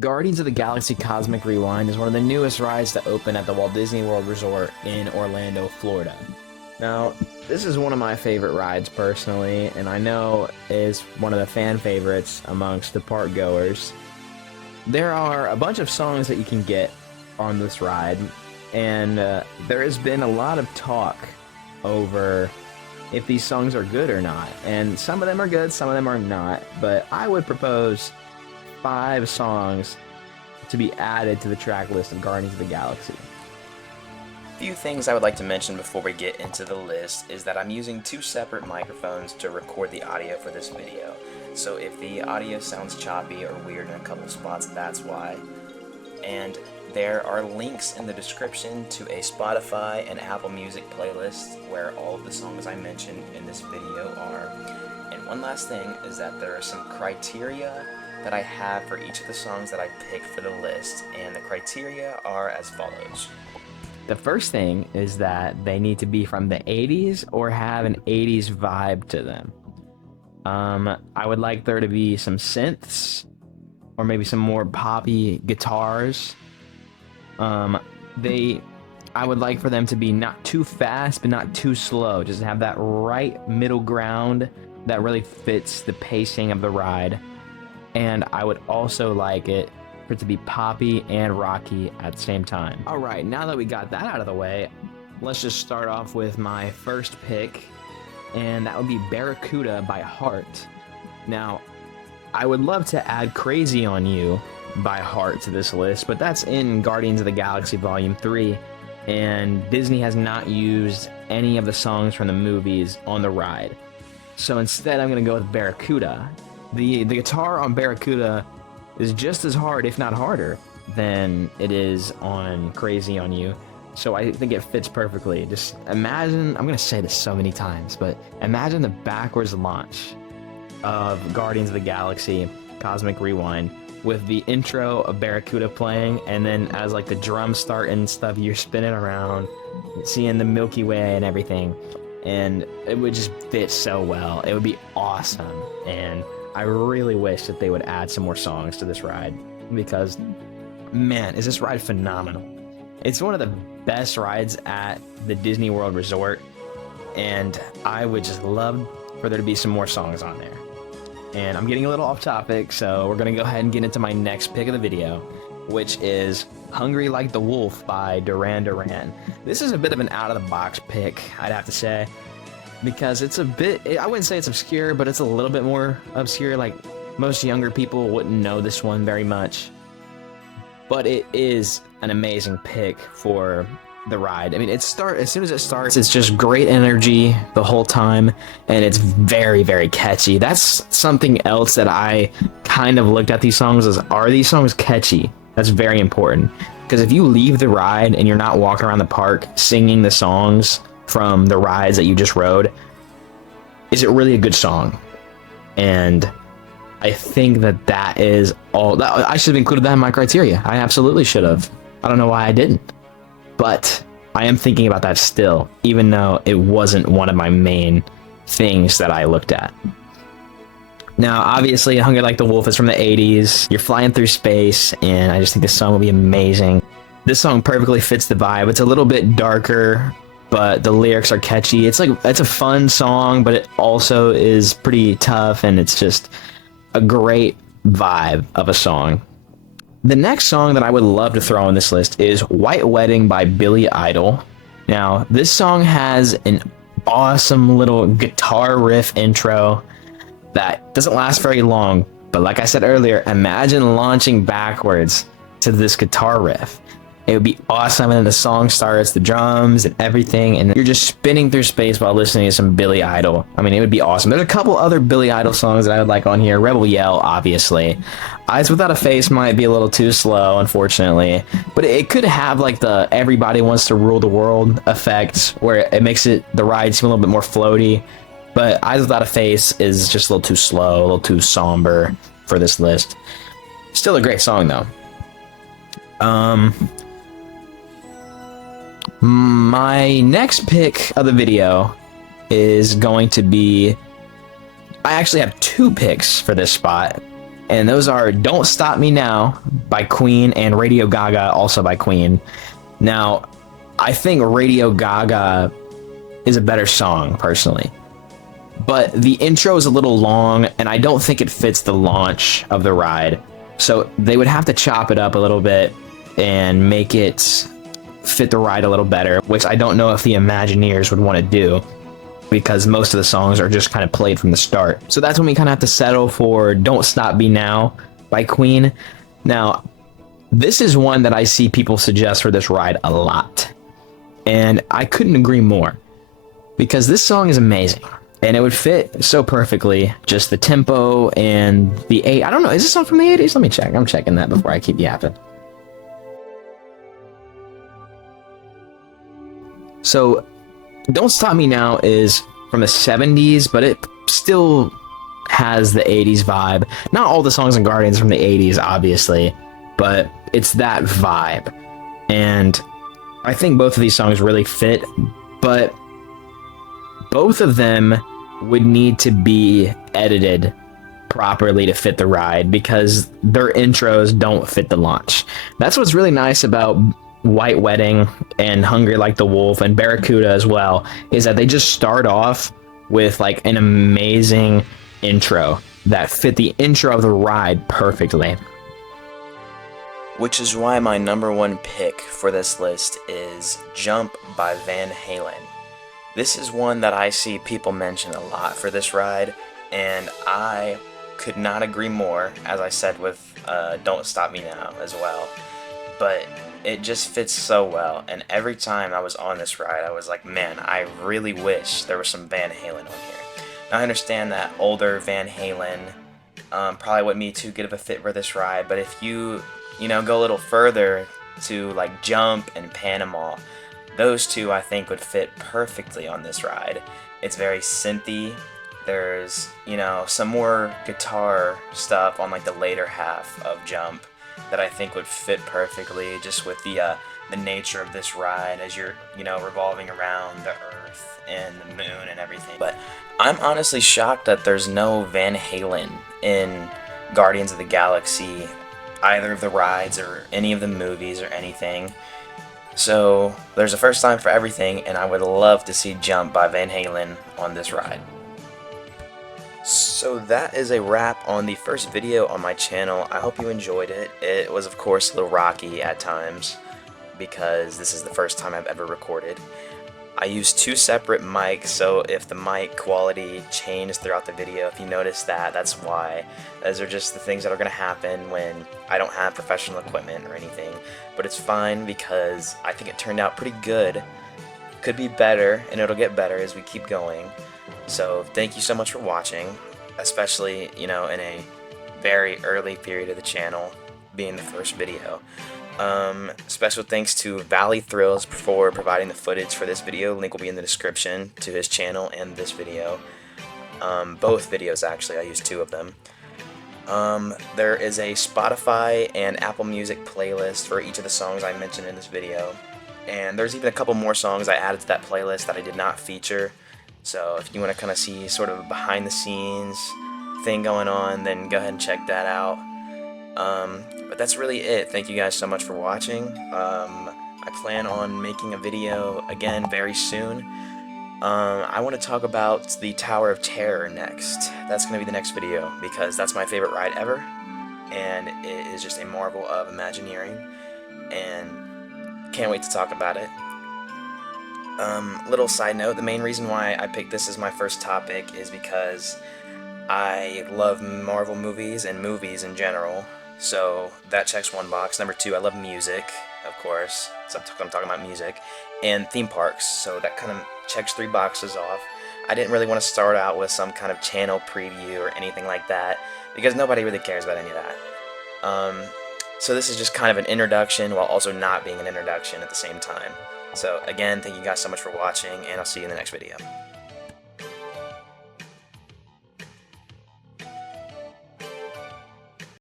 Guardians of the Galaxy Cosmic Rewind is one of the newest rides to open at the Walt Disney World Resort in Orlando, Florida. Now, this is one of my favorite rides personally, and I know is one of the fan favorites amongst the park goers. There are a bunch of songs that you can get on this ride, and there has been a lot of talk over if these songs are good or not. And some of them are good, some of them are not, but I would propose 5 songs to be added to the track list of Guardians of the Galaxy. Few things I would like to mention before we get into the list is that I'm using 2 separate microphones to record the audio for this video. So if the audio sounds choppy or weird in a couple spots, that's why. And there are links in the description to a Spotify and Apple Music playlist where all of the songs I mentioned in this video are. And one last thing is that there are some criteria that I have for each of the songs that I picked for the list, and the criteria are as follows. The first thing is that they need to be from the 80s or have an 80s vibe to them. I would like there to be some synths or maybe some more poppy guitars. I would like for them to be not too fast but not too slow, just have that right middle ground that really fits the pacing of the ride. And I would also like it for it to be poppy and rocky at the same time. Alright, now that we got that out of the way, let's just start off with my first pick, and that would be Barracuda by Heart. Now, I would love to add Crazy on You by Heart to this list, but that's in Guardians of the Galaxy Volume 3, and Disney has not used any of the songs from the movies on the ride. So instead, I'm going to go with Barracuda. The guitar on Barracuda is just as hard, if not harder, than it is on Crazy on You. So I think it fits perfectly. Just imagine, I'm going to say this so many times, but imagine the backwards launch of Guardians of the Galaxy Cosmic Rewind with the intro of Barracuda playing, and then as like the drums start and stuff, you're spinning around, seeing the Milky Way and everything, and it would just fit so well. It would be awesome, and I really wish that they would add some more songs to this ride, because, man, is this ride phenomenal. It's one of the best rides at the Disney World Resort, and I would just love for there to be some more songs on there. And I'm getting a little off topic, so we're going to go ahead and get into my next pick of the video, which is Hungry Like the Wolf by Duran Duran. This is a bit of an out-of-the-box pick, I'd have to say, because it's a bit, I wouldn't say it's obscure, but it's a little bit more obscure. Like, most younger people wouldn't know this one very much, but it is an amazing pick for the ride. I mean, as soon as it starts, it's just great energy the whole time, and it's very, very catchy. That's something else that I kind of looked at these songs as, are these songs catchy? That's very important, because if you leave the ride and you're not walking around the park singing the songs from the rides that you just rode, is it really a good song? And I think that is all. I should have included that in my criteria. I absolutely should have. I don't know why I didn't. But I am thinking about that still, even though it wasn't one of my main things that I looked at. Now, obviously, Hungry Like the Wolf is from the 80s. You're flying through space, and I just think this song will be amazing. This song perfectly fits the vibe. It's a little bit darker, but the lyrics are catchy. It's a fun song, but it also is pretty tough, and it's just a great vibe of a song. The next song that I would love to throw on this list is White Wedding by Billy Idol. Now, this song has an awesome little guitar riff intro that doesn't last very long, but like I said earlier, imagine launching backwards to this guitar riff. It would be awesome, and then the song starts, the drums and everything, and you're just spinning through space while listening to some Billy Idol. I mean, it would be awesome. There's a couple other Billy Idol songs that I would like on here. Rebel Yell, obviously. Eyes Without a Face might be a little too slow, unfortunately, but it could have like the Everybody Wants to Rule the World effect, where it makes the ride seem a little bit more floaty. But Eyes Without a Face is just a little too slow, a little too somber for this list. Still a great song, though. My next pick of the video is going to be... I actually have 2 picks for this spot. And those are Don't Stop Me Now by Queen and Radio Gaga, also by Queen. Now, I think Radio Gaga is a better song, personally. But the intro is a little long, and I don't think it fits the launch of the ride. So they would have to chop it up a little bit and make it fit the ride a little better, which I don't know if the Imagineers would want to do, because most of the songs are just kind of played from the start. So that's when we kind of have to settle for Don't Stop Me Now by Queen. Now, this is one that I see people suggest for this ride a lot. And I couldn't agree more, because this song is amazing. And it would fit so perfectly, just the tempo and the I don't know, is this song from the 80s? Let me check. I'm checking that before I keep yapping. So, Don't Stop Me Now is from the 70s, but it still has the 80s vibe. Not all the songs in Guardians from the 80s, obviously, but it's that vibe. And I think both of these songs really fit, but both of them would need to be edited properly to fit the ride, because their intros don't fit the launch. That's what's really nice about White Wedding and Hungry Like the Wolf and Barracuda as well, is that they just start off with like an amazing intro that fit the intro of the ride perfectly. Which is why my number one pick for this list is Jump by Van Halen. This is one that I see people mention a lot for this ride, and I could not agree more, as I said with Don't Stop Me Now as well. But it just fits so well, and every time I was on this ride, I was like, man, I really wish there was some Van Halen on here. Now, I understand that older Van Halen probably wouldn't be too good of a fit for this ride, but if you go a little further to like Jump and Panama, those two I think would fit perfectly on this ride. It's very synthy. There's, some more guitar stuff on like the later half of Jump that I think would fit perfectly, just with the nature of this ride as you're, revolving around the Earth and the moon and everything. But I'm honestly shocked that there's no Van Halen in Guardians of the Galaxy, either of the rides or any of the movies or anything. So there's a first time for everything, and I would love to see Jump by Van Halen on this ride. So that is a wrap on the first video on my channel. I hope you enjoyed it. It was of course a little rocky at times, because this is the first time I've ever recorded. I used two separate mics, so if the mic quality changed throughout the video, if you notice that, that's why. Those are just the things that are going to happen when I don't have professional equipment or anything. But it's fine, because I think it turned out pretty good. Could be better, and it'll get better as we keep going. So thank you so much for watching, especially, in a very early period of the channel, being the first video. Special thanks to Valley Thrills for providing the footage for this video. Link will be in the description to his channel and this video. Both videos, actually. I used two of them. There is a Spotify and Apple Music playlist for each of the songs I mentioned in this video. And there's even a couple more songs I added to that playlist that I did not feature. So if you want to kind of see sort of a behind the scenes thing going on, then go ahead and check that out. But that's really it. Thank you guys so much for watching. I plan on making a video again very soon. I want to talk about the Tower of Terror next. That's going to be the next video, because that's my favorite ride ever, and it is just a marvel of Imagineering, and can't wait to talk about it. Little side note, the main reason why I picked this as my first topic is because I love Marvel movies and movies in general, so that checks one box. Number two, I love music, of course, so I'm talking about music, and theme parks, so that kind of checks 3 boxes off. I didn't really want to start out with some kind of channel preview or anything like that, because nobody really cares about any of that. So this is just kind of an introduction while also not being an introduction at the same time. So again, thank you guys so much for watching, and I'll see you in the next video.